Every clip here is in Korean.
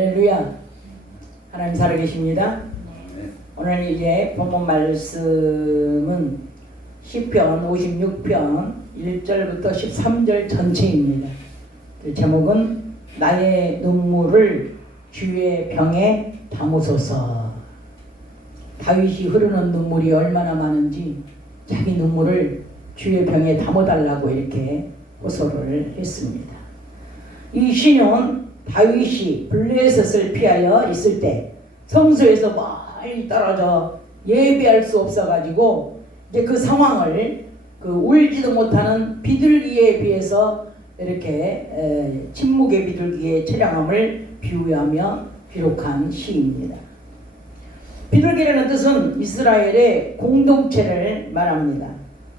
할렐루야. 하나님 살아계십니다. 오늘 이제 본문 말씀은 시편 56편 1절부터 13절 전체입니다. 그 제목은 나의 눈물을 주의 병에 담으소서. 다윗이 흐르는 눈물이 얼마나 많은지 자기 눈물을 주의 병에 담아달라고 이렇게 호소를 했습니다. 이 시는 다윗이 블레셋을 피하여 있을 때 성소에서 멀리 떨어져 예배할 수 없어가지고 이제 그 상황을 울지도 못하는 비둘기에 비해서 이렇게 침묵의 비둘기의 처량함을 비유하며 기록한 시입니다. 비둘기라는 뜻은 이스라엘의 공동체를 말합니다.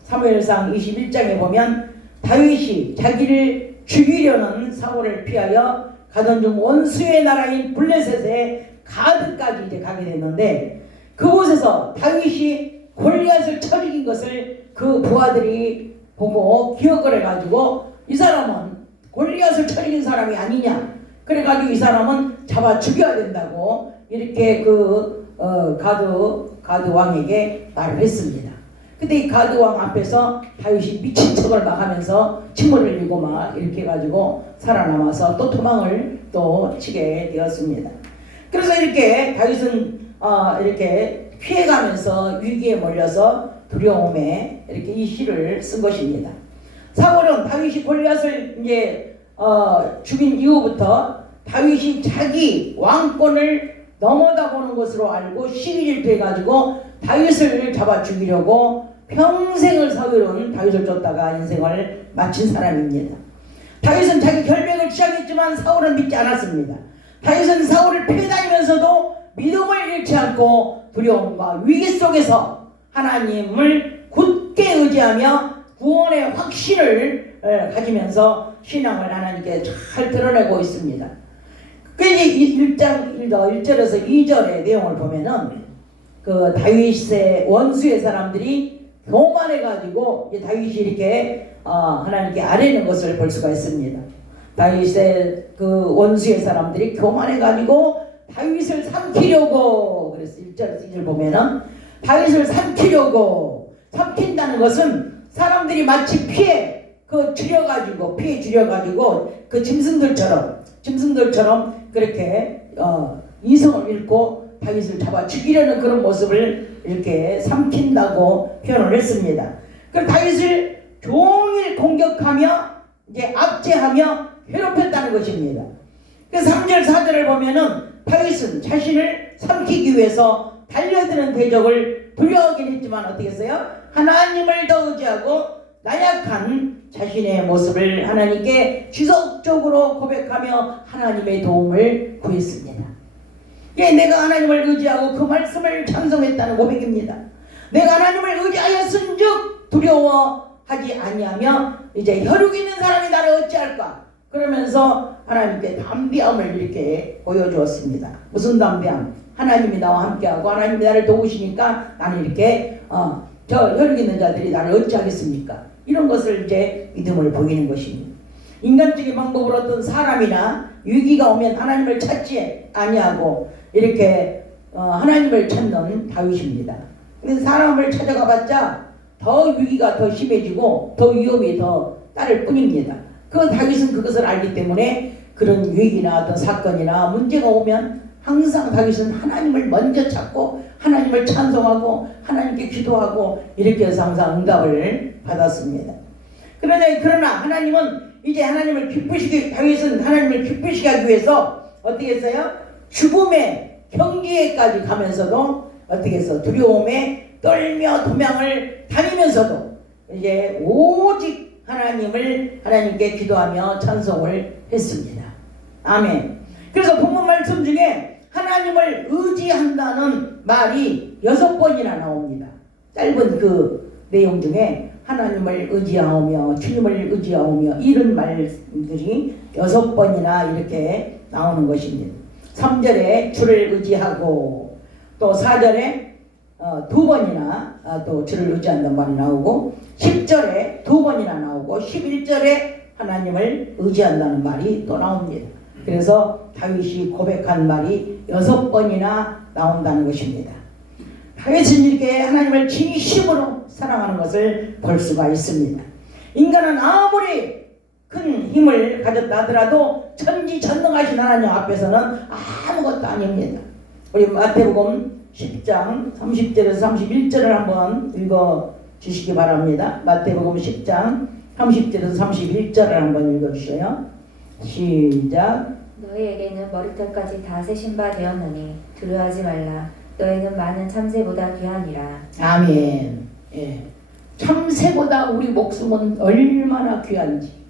사무엘상 21장에 보면 다윗이 자기를 죽이려는 사울을 피하여 가던 중 원수의 나라인 블레셋의 가드까지 이제 가게 됐는데, 그곳에서 다윗이 골리앗을 쳐 죽인 것을 그 부하들이 보고 기억을 해가지고 이 사람은 골리앗을 쳐 죽인 사람이 아니냐, 그래가지고 이 사람은 잡아 죽여야 된다고 이렇게 가드 왕에게 말을 했습니다. 근데 이 가드 왕 앞에서 다윗이 미친 척을 막 하면서 침을 흘리고 막 이렇게 해가지고 살아남아서 또 도망을 또 치게 되었습니다. 그래서 이렇게 다윗은 이렇게 피해가면서 위기에 몰려서 두려움에 이렇게 이 시를 쓴 것입니다. 사울은 다윗이 골리앗을 이제 죽인 이후부터 다윗이 자기 왕권을 넘어다보는 것으로 알고 시기를 돼가지고 다윗을 잡아 죽이려고 평생을 서두른 다윗을 쫓다가 인생을 마친 사람입니다. 다윗은 자기 결백을 취하겠지만 사울은 믿지 않았습니다. 다윗은 사울을 패다니면서도 믿음을 잃지 않고 두려움과 위기 속에서 하나님을 굳게 의지하며 구원의 확신을 가지면서 신앙을 하나님께 잘 드러내고 있습니다. 그 이제 1절에서 2절의 내용을 보면은 그 다윗의 원수의 사람들이 교만해가지고 다윗이 이렇게 하나님께 아뢰는 것을 볼 수가 있습니다. 다윗의 그 원수의 사람들이 교만해가지고 다윗을 삼키려고, 그래서 1절에서 2절 보면은 다윗을 삼키려고, 삼킨다는 것은 사람들이 마치 피해 줄여가지고 그 짐승들처럼 그렇게 이성을 잃고 다윗을 잡아 죽이려는 그런 모습을 이렇게 삼킨다고 표현을 했습니다. 그럼 다윗을 종일 공격하며 이제 압제하며 괴롭혔다는 것입니다. 그래서 3절 4절을 보면은 다윗은 자신을 삼키기 위해서 달려드는 대적을 두려워하긴 했지만 어떻게 했어요? 하나님을 더 의지하고 나약한 자신의 모습을 하나님께 지속적으로 고백하며 하나님의 도움을 구했습니다. 내가 하나님을 의지하고 그 말씀을 찬송했다는 고백입니다. 내가 하나님을 의지하였은즉 두려워하지 아니하며 이제 혈육 있는 사람이 나를 어찌할까, 그러면서 하나님께 담대함을 이렇게 보여주었습니다. 무슨 담대함? 하나님이 나와 함께하고 하나님이 나를 도우시니까 나는 이렇게 저 혈육 있는 자들이 나를 어찌하겠습니까? 이런 것을 이제 믿음을 보이는 것입니다. 인간적인 방법으로 어떤 사람이나 위기가 오면 하나님을 찾지 아니하고 이렇게 하나님을 찾는 다윗입니다. 그래서 사람을 찾아가 봤자 더 위기가 더 심해지고 더 위험이 더 따를 뿐입니다. 그 다윗은 그것을 알기 때문에 그런 위기나 어떤 사건이나 문제가 오면 항상 다윗은 하나님을 먼저 찾고 하나님을 찬송하고 하나님께 기도하고 이렇게 해서 항상 응답을 받았습니다. 그러나 하나님은 이제 다윗은 하나님을 기쁘시게 하기 위해서 어떻게 했어요? 죽음의 경계까지 가면서도 어떻게 해서 두려움에 떨며 도망을 다니면서도 이제 오직 하나님께 기도하며 찬송을 했습니다. 아멘. 그래서 본문 말씀 중에 하나님을 의지한다는 말이 6번이나 나옵니다. 짧은 그 내용 중에 하나님을 의지하오며 주님을 의지하오며 이런 말들이 6번이나 이렇게 나오는 것입니다. 3절에 주를 의지하고, 또 4절에 2번이나 또 주를 의지한다는 말이 나오고, 10절에 2번이나 나오고, 11절에 하나님을 의지한다는 말이 또 나옵니다. 그래서 다윗이 고백한 말이 6번이나 나온다는 것입니다. 다윗은 이렇게 하나님을 진심으로 사랑하는 것을 볼 수가 있습니다. 인간은 아무리 큰 힘을 가졌다 하더라도 천지전능하신 하나님 앞에서는 아무것도 아닙니다. 우리 마태복음 10장 30절에서 31절을 한번 읽어 주시기 바랍니다. 마태복음 10장 30절에서 31절을 한번 읽어 주셔요. 시작. 너희에게는 머리털까지 다 세신 바 되었느니 두려워하지 말라. 너희는 많은 참새보다 귀하니라. 아멘. 예. 참새보다 우리 목숨은 얼마나 귀한지.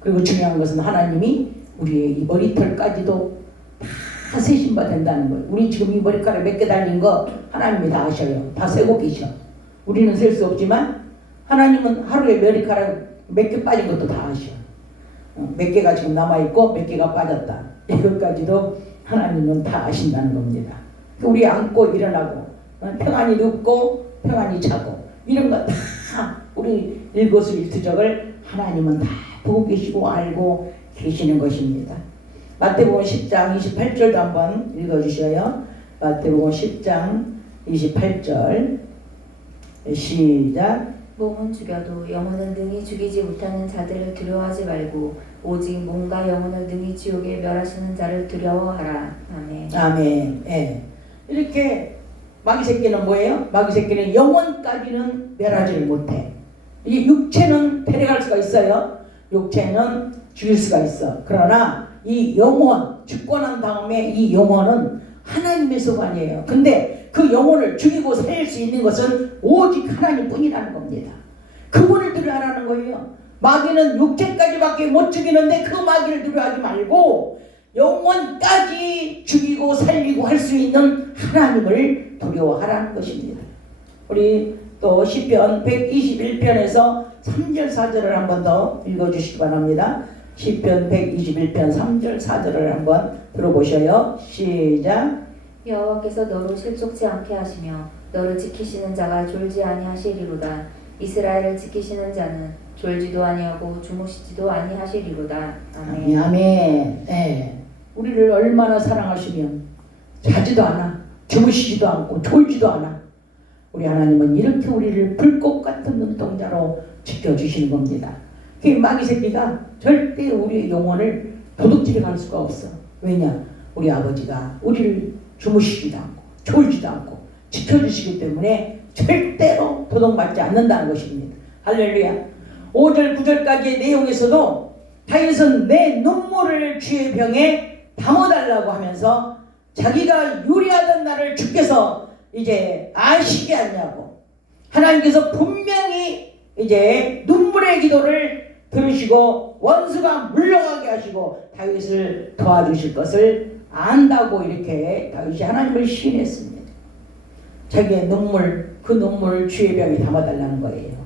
그리고 중요한 것은 하나님이 우리의 이 머리털까지도 다 세신 바 된다는 거예요. 우리 지금 이 머리카락 몇 개 달린 거 하나님이 다 아셔요. 다 세고 계셔. 우리는 셀 수 없지만 하나님은 하루에 머리카락 몇 개 빠진 것도 다 아셔. 몇 개가 지금 남아있고 몇 개가 빠졌다. 이것까지도 하나님은 다 아신다는 겁니다. 우리 앉고 일어나고 평안히 눕고 평안히 자고 이런 거 다 우리 일거수일투족을 하나님은 다 보고 계시고 알고 계시는 것입니다. 마태복음 10장 28절도 한번 읽어주셔요. 마태복음 10장 28절 시작. 몸은 죽여도 영혼은 능히 죽이지 못하는 자들을 두려워하지 말고 오직 몸과 영혼을 능히 지옥에 멸하시는 자를 두려워하라. 아멘. 아멘. 예. 이렇게 마귀 새끼는 뭐예요? 마귀 새끼는 영혼까지는 멸하지를 못해. 이 육체는 데려갈 수가 있어요. 육체는 죽일 수가 있어. 그러나 이 영혼, 죽고 난 다음에 이 영혼은 하나님의 소관이에요. 근데 그 영혼을 죽이고 살릴 수 있는 것은 오직 하나님뿐이라는 겁니다. 그분을 두려워하라는 거예요. 마귀는 육체까지밖에 못 죽이는데 그 마귀를 두려워하지 말고 영혼까지 죽이고 살리고 할 수 있는 하나님을 두려워하라는 것입니다. 우리 또 시편 121편에서 3절 4절을 한번 더 읽어주시기 바랍니다. 시편 121편 3절 4절을 한번 들어보셔요. 시작. 여호와께서 너를 실족치 않게 하시며 너를 지키시는 자가 졸지 아니하시리로다. 이스라엘을 지키시는 자는 졸지도 아니하고 주무시지도 아니하시리로다. 아멘. 아멘. 네. 우리를 얼마나 사랑하시면 자지도 않아, 주무시지도 않고 졸지도 않아. 우리 하나님은 이렇게 우리를 불꽃 같은 눈동자로 지켜주시는 겁니다. 그 마귀 새끼가 절대 우리의 영혼을 도둑질해 갈 수가 없어. 왜냐? 우리 아버지가 우리를 주무시지도 않고 졸지도 않고 지켜주시기 때문에 절대로 도둑맞지 않는다는 것입니다. 할렐루야. 5절 9절까지의 내용에서도 다윗은 내 눈물을 주의 병에 담아달라고 하면서 자기가 유리하던 나를 주께서 이제 아시게 하냐고, 하나님께서 분명히 이제 눈물의 기도를 들으시고 원수가 물러가게 하시고 다윗을 도와주실 것을 안다고 이렇게 다윗이 하나님을 시인했습니다. 자기의 눈물, 그 눈물을 주의 병에 담아달라는 거예요.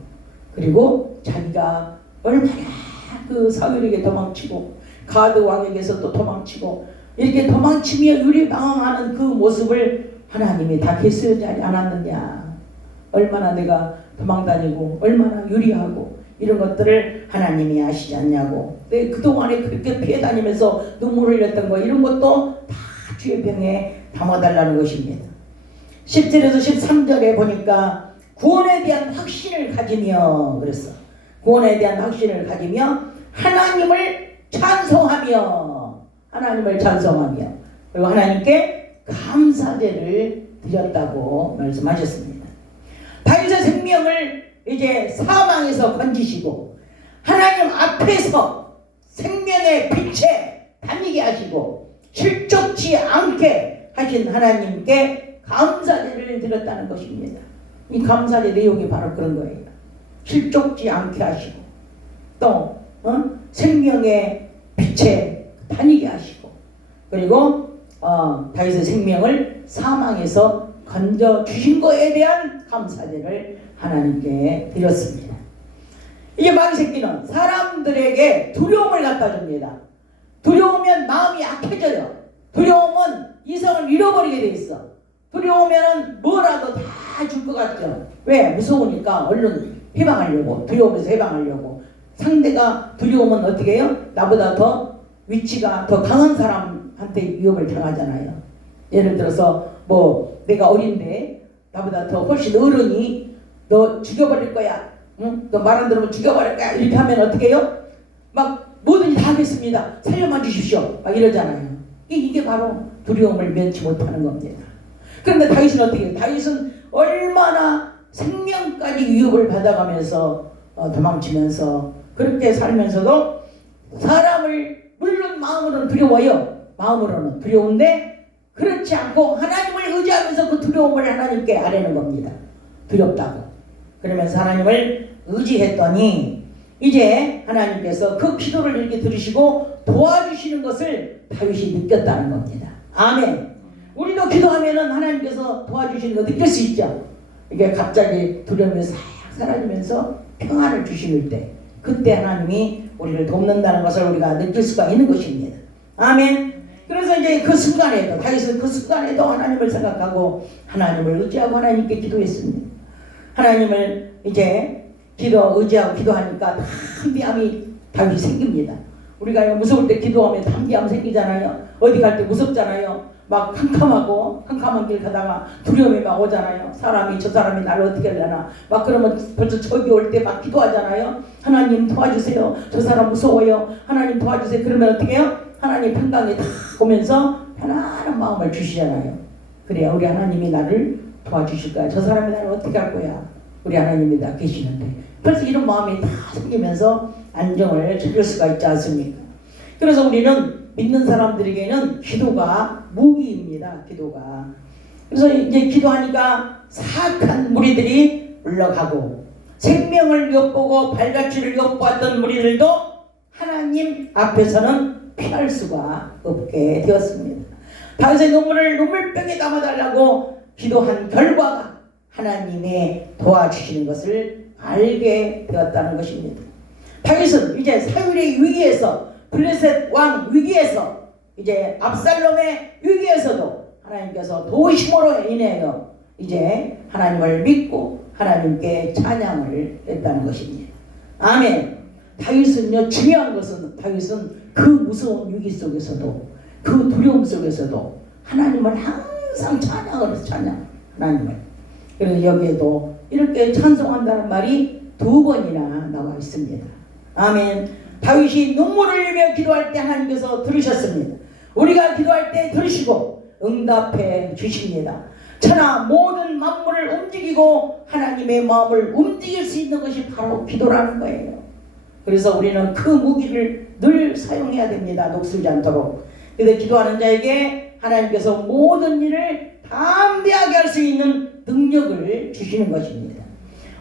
그리고 자기가 얼마나 그 사울에게 도망치고 가드 왕에게서 또 도망치고 이렇게 도망치며 유리방황하는 그 모습을 하나님이 다 계시지 않았느냐. 얼마나 내가 도망다니고 얼마나 유리하고 이런 것들을 하나님이 아시지 않냐고. 내 그동안에 그렇게 피해 다니면서 눈물을 흘렸던 거 이런 것도 다 주의 병에 담아달라는 것입니다. 10절에서 13절에 보니까 구원에 대한 확신을 가지며 그랬어. 구원에 대한 확신을 가지며 하나님을 찬송하며 그리고 하나님께 감사제를 드렸다고 말씀하셨습니다. 다윗의 생명을 이제 사망에서 건지시고 하나님 앞에서 생명의 빛에 다니게 하시고 실족치 않게 하신 하나님께 감사제를 드렸다는 것입니다. 이 감사제 내용이 바로 그런 거예요. 실족지 않게 하시고 또 생명의 빛에 다니게 하시고 그리고 다윗의 생명을 사망에서 건져 주신 것에 대한 감사제를 하나님께 드렸습니다. 이게 마귀 새끼는 사람들에게 두려움을 갖다 줍니다. 두려우면 마음이 약해져요. 두려움은 이성을 잃어버리게 돼 있어. 두려우면 뭐라도 다 줄 것 같죠. 왜? 무서우니까 얼른 해방하려고, 두려움에서 해방하려고. 상대가 두려우면 어떻게 해요? 나보다 더 위치가 더 강한 사람한테 위협을 당하잖아요. 예를 들어서 뭐 내가 어린데 나보다 더 훨씬 어른이 너 죽여버릴 거야. 응? 너 말 안 들으면 죽여버릴 거야. 이렇게 하면 어떻게 해요? 막 뭐든지 다 하겠습니다. 살려만 주십시오. 막 이러잖아요. 이게 바로 두려움을 면치 못하는 겁니다. 그런데 다윗은 어떻게 해요? 다윗은 얼마나 생명까지 위협을 받아가면서 도망치면서 그렇게 살면서도 사람을 물론 마음으로는 두려워요. 마음으로는 두려운데 그렇지 않고 하나님을 의지하면서 그 두려움을 하나님께 아뢰는 겁니다. 두렵다고. 그러면서 하나님을 의지했더니 이제 하나님께서 그 기도를 이렇게 들으시고 도와주시는 것을 다윗이 느꼈다는 겁니다. 아멘. 우리도 기도하면은 하나님께서 도와주시는 거 느낄 수 있죠. 이게 갑자기 두려움이 싹 사라지면서 평안을 주실 때 그때 하나님이 우리를 돕는다는 것을 우리가 느낄 수가 있는 것입니다. 아멘. 그래서 이제 그 순간에도 다윗은 그 순간에도 하나님을 생각하고 하나님을 의지하고 하나님께 기도했습니다. 하나님을 이제 의지하고 기도하니까 담대함이 다윗이 생깁니다. 우리가 무서울 때 기도하면 담대함 생기잖아요. 어디 갈 때 무섭잖아요. 막 캄캄한 길 가다가 두려움이 막 오잖아요. 저 사람이 나를 어떻게 하려나. 막 그러면 벌써 적이 올 때 막 기도하잖아요. 하나님 도와주세요. 저 사람 무서워요. 하나님 도와주세요. 그러면 어떻게 해요? 하나님 평강이 다 오면서 편안한 마음을 주시잖아요. 그래야 우리 하나님이 나를 도와주실 거야. 저 사람이 나를 어떻게 할 거야. 우리 하나님이 다 계시는데. 그래서 이런 마음이 다 생기면서 안정을 찾을 수가 있지 않습니까? 그래서 우리는 믿는 사람들에게는 기도가 무기입니다. 기도가. 그래서 이제 기도하니까 사악한 무리들이 물러가고 생명을 엿보고 발자취를 엿보았던 무리들도 하나님 앞에서는 피할 수가 없게 되었습니다. 다윗의 눈물병에 담아달라고 기도한 결과가 하나님의 도와주시는 것을 알게 되었다는 것입니다. 다윗은 이제 사울의 위기에서 블레셋 왕 위기에서 이제 압살롬의 위기에서도 하나님께서 도우심으로 인하여 이제 하나님을 믿고 하나님께 찬양을 했다는 것입니다. 아멘. 다윗은요, 중요한 것은 다윗은 그 무서운 위기 속에서도 그 두려움 속에서도 하나님을 항상 찬양을 해서 하나님을. 그래서 여기에도 이렇게 찬송한다는 말이 2번이나 나와 있습니다. 아멘. 다윗이 눈물을 흘리며 기도할 때 하나님께서 들으셨습니다. 우리가 기도할 때 들으시고 응답해 주십니다. 천하 모든 만물을 움직이고 하나님의 마음을 움직일 수 있는 것이 바로 기도라는 거예요. 그래서 우리는 그 무기를 늘 사용해야 됩니다. 녹슬지 않도록. 그래서 기도하는 자에게 하나님께서 모든 일을 담대하게 할 수 있는 능력을 주시는 것입니다.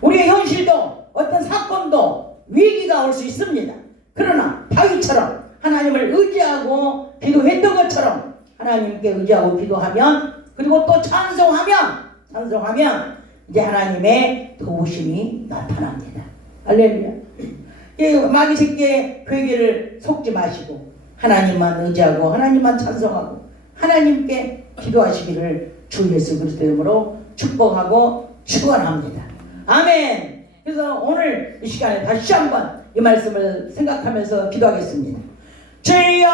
우리의 현실도 어떤 사건도 위기가 올 수 있습니다. 그러나 다윗처럼 하나님을 의지하고 기도했던 것처럼 하나님께 의지하고 기도하면 그리고 또 찬송하면 이제 하나님의 도우심이 나타납니다. 할렐루야. 마귀 새끼의 괴계를 속지 마시고 하나님만 의지하고 하나님만 찬송하고 하나님께 기도하시기를 주 예수 그리스도 이름으로 축복하고 축원합니다. 아멘. 그래서 오늘 이 시간에 다시 한번 이 말씀을 생각하면서 기도하겠습니다. 주여